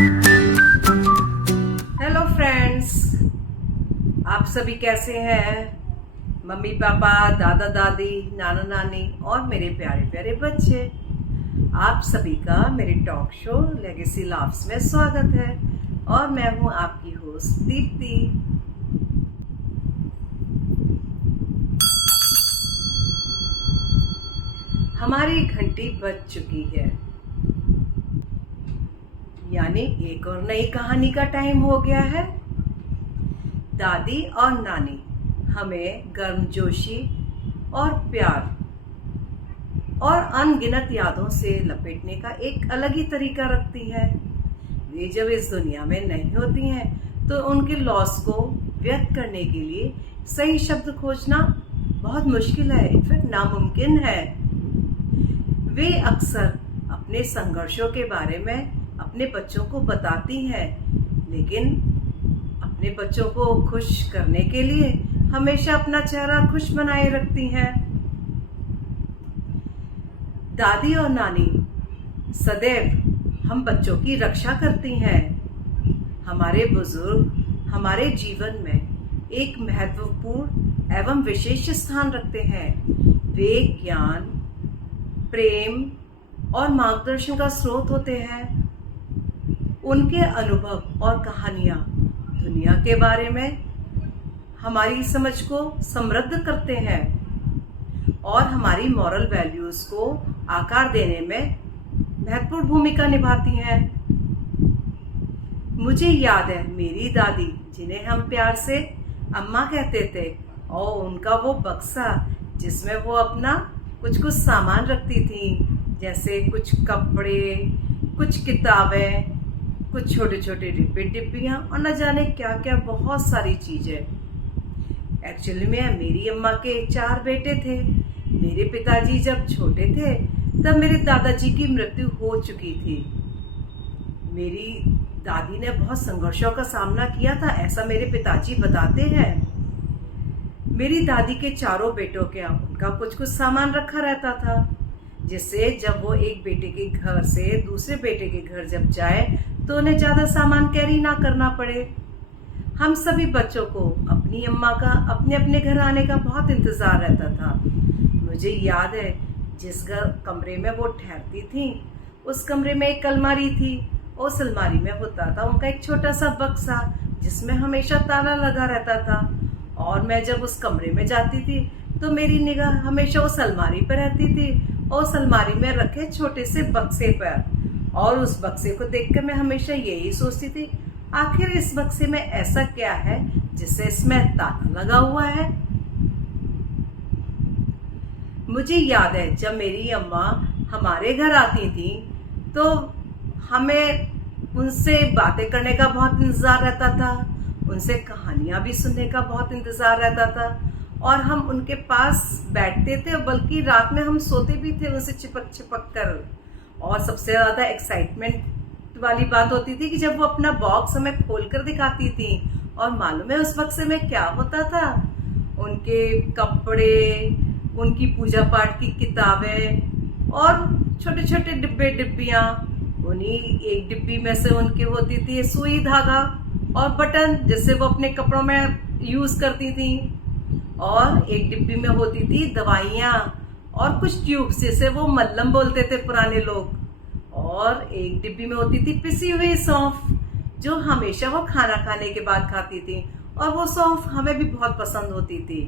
Hello friends, आप सभी कैसे हैं? मम्मी पापा, दादा दादी, नाना नानी और मेरे प्यारे प्यारे बच्चे, आप सभी का मेरे टॉक शो लेगेसी लाफ्स में स्वागत है। और मैं हूं आपकी होस्ट दीप्ति। हमारी घंटी बज चुकी है, यानी एक और नई कहानी का टाइम हो गया है। दादी और नानी हमें गर्मजोशी और प्यार और अनगिनत यादों से लपेटने का एक अलग ही तरीका रखती है। वे जब इस दुनिया में नहीं होती हैं तो उनके लॉस को व्यक्त करने के लिए सही शब्द खोजना बहुत मुश्किल है, इनफैक्ट नामुमकिन है। वे अक्सर अपने संघर्षों के बारे में अपने बच्चों को बताती हैं, लेकिन अपने बच्चों को खुश करने के लिए हमेशा अपना चेहरा खुश बनाए रखती हैं। दादी और नानी सदैव हम बच्चों की रक्षा करती हैं। हमारे बुजुर्ग हमारे जीवन में एक महत्वपूर्ण एवं विशेष स्थान रखते हैं। वे ज्ञान, प्रेम और मार्गदर्शन का स्रोत होते हैं। उनके अनुभव और कहानियां दुनिया के बारे में हमारी समझ को समृद्ध करते हैं और हमारी मॉरल वैल्यूज को आकार देने में महत्वपूर्ण भूमिका निभाती हैं। मुझे याद है मेरी दादी, जिन्हें हम प्यार से अम्मा कहते थे, और उनका वो बक्सा जिसमें वो अपना कुछ सामान रखती थी, जैसे कुछ कपड़े, कुछ किताबें, कुछ छोटे छोटे डिब्बियां और न जाने क्या क्या बहुत सारी चीजें। एक्चुअली में मेरी अम्मा के 4 बेटे थे। मेरे पिताजी जब छोटे थे तब मेरे दादाजी की मृत्यु हो चुकी थी। मेरी दादी ने बहुत संघर्षों का सामना किया था, ऐसा मेरे पिताजी बताते हैं। मेरी दादी के 4 बेटों के उनका कुछ सामान रखा रहता था, जिससे जब वो एक बेटे के घर से दूसरे बेटे के घर जब जाए तो उन्हें ज्यादा सामान कैरी ना करना पड़े। हम सभी बच्चों को अपनी अम्मा का अपने अपने घर आने का बहुत इंतजार रहता था। मुझे याद है जिस कमरे में वो ठहरती थी उस कमरे में एक अलमारी थी। उस अलमारी में होता था उनका एक छोटा सा बक्सा, जिसमें हमेशा ताला लगा रहता था। और मैं जब उस कमरे में जाती थी तो मेरी निगाह हमेशा उस अलमारी पर रहती थी और उस अलमारी में रखे छोटे से बक्से पर। और उस बक्से को देखकर मैं हमेशा यही सोचती थी, आखिर इस बक्से में ऐसा क्या है जिससे इसमें ताला लगा हुआ है। मुझे याद है जब मेरी अम्मा हमारे घर आती थी तो हमें उनसे बातें करने का बहुत इंतजार रहता था, उनसे कहानियां भी सुनने का बहुत इंतजार रहता था, और हम उनके पास बैठते थे, बल्कि रात में हम सोते भी थे उनसे चिपक चिपक कर। और सबसे ज्यादा एक्साइटमेंट वाली बात होती थी कि जब वो अपना बॉक्स हमें खोल कर दिखाती थी, और मालूम है उस बक्से में क्या होता था? उनके कपड़े, उनकी पूजा पाठ की किताबें और छोटे छोटे डिब्बियां। उन्हीं एक डिब्बी में से उनके होती थी सुई, धागा और बटन, जिससे वो अपने कपड़ों में यूज करती थी। और एक डिब्बी में होती थी दवाइयाँ और कुछ ट्यूब्स, जिसे वो मल्लम बोलते थे पुराने लोग। और एक डिब्बी में होती थी पिसी हुई सौंफ, जो हमेशा वो खाना खाने के बाद खाती थी, और वो सौंफ हमें भी बहुत पसंद होती थी।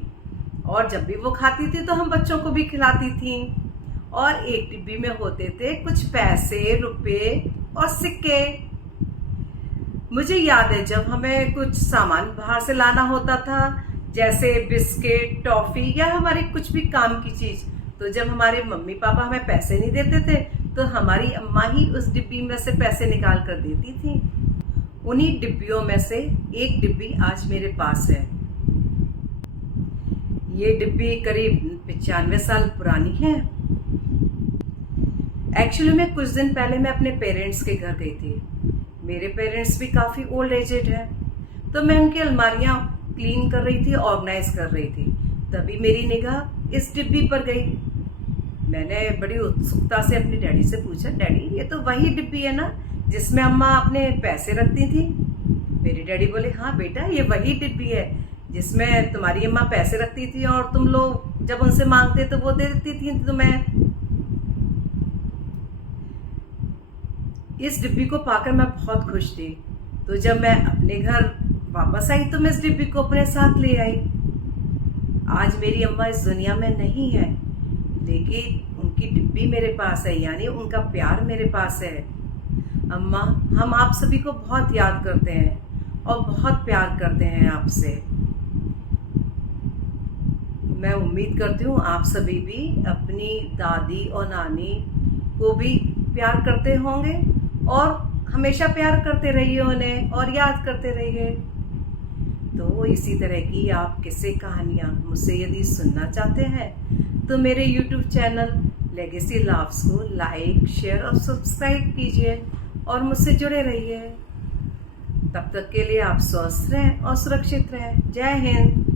और जब भी वो खाती थी तो हम बच्चों को भी खिलाती थी। और एक डिब्बी में होते थे कुछ पैसे, रुपए और सिक्के। मुझे याद है जब हमें कुछ सामान बाहर से लाना होता था, जैसे बिस्किट, टॉफी या हमारे कुछ भी काम की चीज, तो जब हमारे मम्मी पापा हमें पैसे नहीं देते थे तो हमारी अम्मा ही उस डिब्बी में से पैसे निकाल कर देती थी। उन्हीं डिब्बियों में से एक डिब्बी आज मेरे पास है। ये डिब्बी करीब 95 साल पुरानी है। एक्चुअली में कुछ दिन पहले मैं अपने पेरेंट्स के घर गई थी। मेरे पेरेंट्स भी काफी ओल्ड एजेड है, तो मैं उनकी अलमारियां क्लीन कर रही थी, ऑर्गेनाइज कर रही थी। तभी मेरी निगाह इस डिब्बी पर गई। मैंने बड़ी उत्सुकता से अपने डैडी से पूछा, डैडी ये तो वही डिब्बी है ना जिसमें अम्मा अपने पैसे रखती थी। मेरे डैडी बोले, हाँ बेटा, ये वही डिब्बी है जिसमें तुम्हारी अम्मा पैसे रखती थी और तुम लोग जब उनसे मांगते तो वो दे देती थी तुम्हें। इस डिब्बी को पाकर मैं बहुत खुश थी। तो जब मैं अपने घर वापस आई तो मैं इस डिब्बी को अपने साथ ले आई। आज मेरी अम्मा इस दुनिया में नहीं है, लेकिन उनकी डिब्बी मेरे पास है, यानी उनका प्यार मेरे पास है। अम्मा, हम आप सभी को बहुत याद करते हैं और बहुत प्यार करते हैं आपसे। मैं उम्मीद करती हूँ आप सभी भी अपनी दादी और नानी को भी प्यार करते होंगे और हमेशा प्यार करते रहिए उन्हें और याद करते रहिए। तो इसी तरह की आप किस्से कहानियाँ मुझसे यदि सुनना चाहते हैं तो मेरे YouTube चैनल लेगेसी लव्स को लाइक, शेयर और सब्सक्राइब कीजिए और मुझसे जुड़े रहिए। तब तक के लिए आप स्वस्थ रहें और सुरक्षित रहें। जय हिंद।